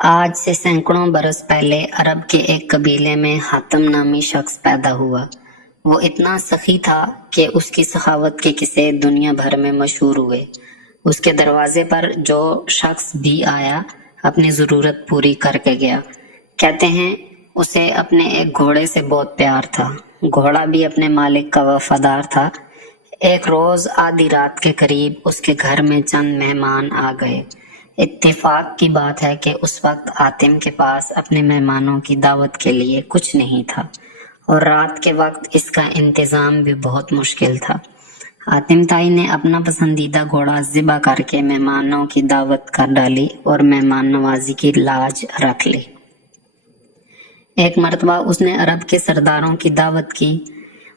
आज से सैकड़ों बरस पहले अरब के एक कबीले में हातिम नामी शख्स पैदा हुआ। वो इतना सखी था कि उसकी सखावत के किस्से दुनिया भर में मशहूर हुए। उसके दरवाजे पर जो शख्स भी आया अपनी जरूरत पूरी करके गया। कहते हैं उसे अपने एक घोड़े से बहुत प्यार था। घोड़ा भी अपने मालिक का वफादार था। एक रोज आधी रात के करीब उसके घर में चंद मेहमान आ गए। इत्तेफाक की बात है कि उस वक्त हातिम के पास अपने मेहमानों की दावत के लिए कुछ नहीं था और रात के वक्त इसका इंतजाम भी बहुत मुश्किल था। हातिम ताई ने अपना पसंदीदा घोड़ा ज़िबा करके मेहमानों की दावत कर डाली और मेहमान नवाजी की लाज रख ली। एक मर्तबा उसने अरब के सरदारों की दावत की।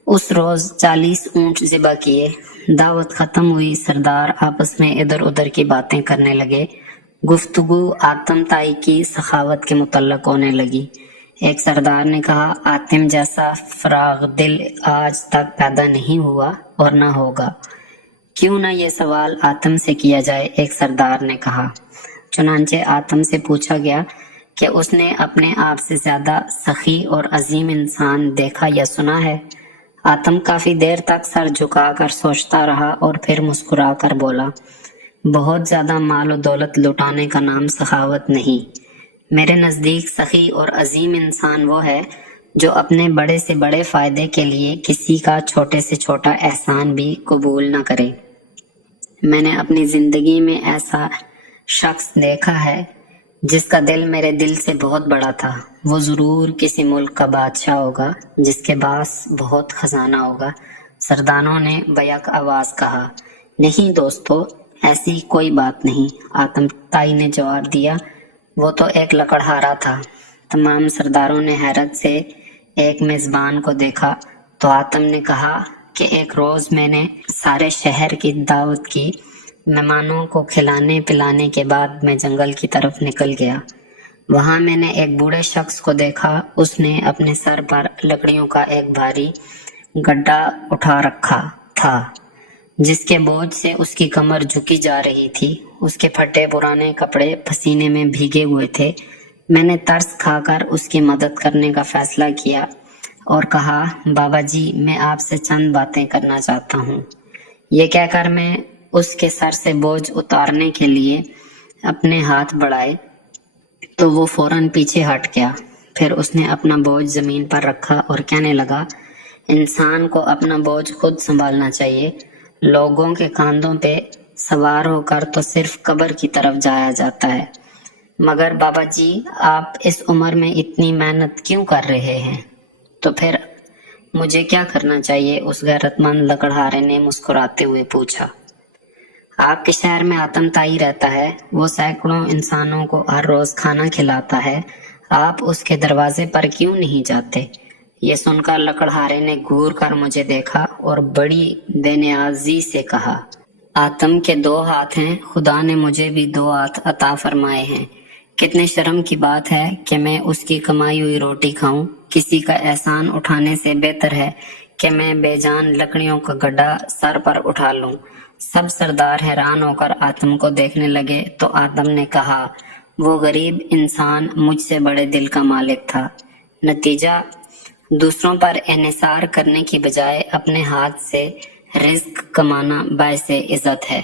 उस रोज 40 ऊंट ज़िबा किए। दावत खत्म हुई। सरदार आपस में इधर उधर की बातें करने लगे। गुफ्तगू आतिम ताई की सखावत के मुतल्लक होने लगी। एक सरदार ने कहा, आतिम जैसा फराग दिल आज तक पैदा नहीं हुआ और ना होगा। क्यों ना ये सवाल आतिम से किया जाए, एक सरदार ने कहा। चुनांचे आतिम से पूछा गया कि उसने अपने आप से ज्यादा सखी और अजीम इंसान देखा या सुना है। आतिम काफी देर तक सर झुकाकर सोचता रहा और फिर मुस्कुराकर बोला, बहुत ज्यादा माल और दौलत लुटाने का नाम सखावत नहीं। मेरे नजदीक सखी और अजीम इंसान वो है जो अपने बड़े से बड़े फायदे के लिए किसी का छोटे से छोटा एहसान भी कबूल न करे। मैंने अपनी जिंदगी में ऐसा शख्स देखा है जिसका दिल मेरे दिल से बहुत बड़ा था। वो जरूर किसी मुल्क का बादशाह होगा जिसके पास बहुत खजाना होगा। सरदारों ने बैक आवाज कहा, नहीं दोस्तों, ऐसी कोई बात नहीं। आतिम ताई ने जवाब दिया, वो तो एक लकड़हारा था। तमाम सरदारों ने हैरत से एक मेजबान को देखा तो आतिम ने कहा कि एक रोज मैंने सारे शहर की दावत की। मेहमानों को खिलाने पिलाने के बाद मैं जंगल की तरफ निकल गया। वहां मैंने एक बूढ़े शख्स को देखा। उसने अपने सर पर लकड़ियों का एक भारी गड्ढा उठा रखा था जिसके बोझ से उसकी कमर झुकी जा रही थी। उसके फटे पुराने कपड़े पसीने में भीगे हुए थे। मैंने तरस खाकर उसकी मदद करने का फैसला किया और कहा, बाबा जी, मैं आपसे चंद बातें करना चाहता हूँ। ये कहकर मैं उसके सर से बोझ उतारने के लिए अपने हाथ बढ़ाए तो वो फौरन पीछे हट गया। फिर उसने अपना बोझ जमीन पर रखा और कहने लगा, इंसान को अपना बोझ खुद संभालना चाहिए। लोगों के कांधों पे सवार होकर तो सिर्फ कब्र की तरफ जाया जाता है। मगर बाबा जी, आप इस उम्र में इतनी मेहनत क्यों कर रहे हैं? तो फिर मुझे क्या करना चाहिए? उस गैरतमंद लकड़हारे ने मुस्कुराते हुए पूछा। आपके शहर में आतिम ताई रहता है। वो सैकड़ों इंसानों को हर रोज खाना खिलाता है। आप उसके दरवाजे पर क्यों नहीं जाते? ये सुनकर लकड़हारे ने घूर कर मुझे देखा और बड़ी बेनियाजी से कहा, आतिम के 2 हाथ हैं, खुदा ने मुझे भी 2 हाथ अता फरमाए हैं। कितने शर्म की बात है कि मैं उसकी कमाई हुई रोटी खाऊं। किसी का एहसान उठाने से बेहतर है कि मैं बेजान लकड़ियों का गड्ढा सर पर उठा लूं। सब सरदार हैरान होकर आतिम को देखने लगे तो आतिम ने कहा, वो गरीब इंसान मुझसे बड़े दिल का मालिक था। नतीजा, दूसरों पर एहसार करने की बजाय अपने हाथ से रिज्क कमाना बाइसे इज्जत है।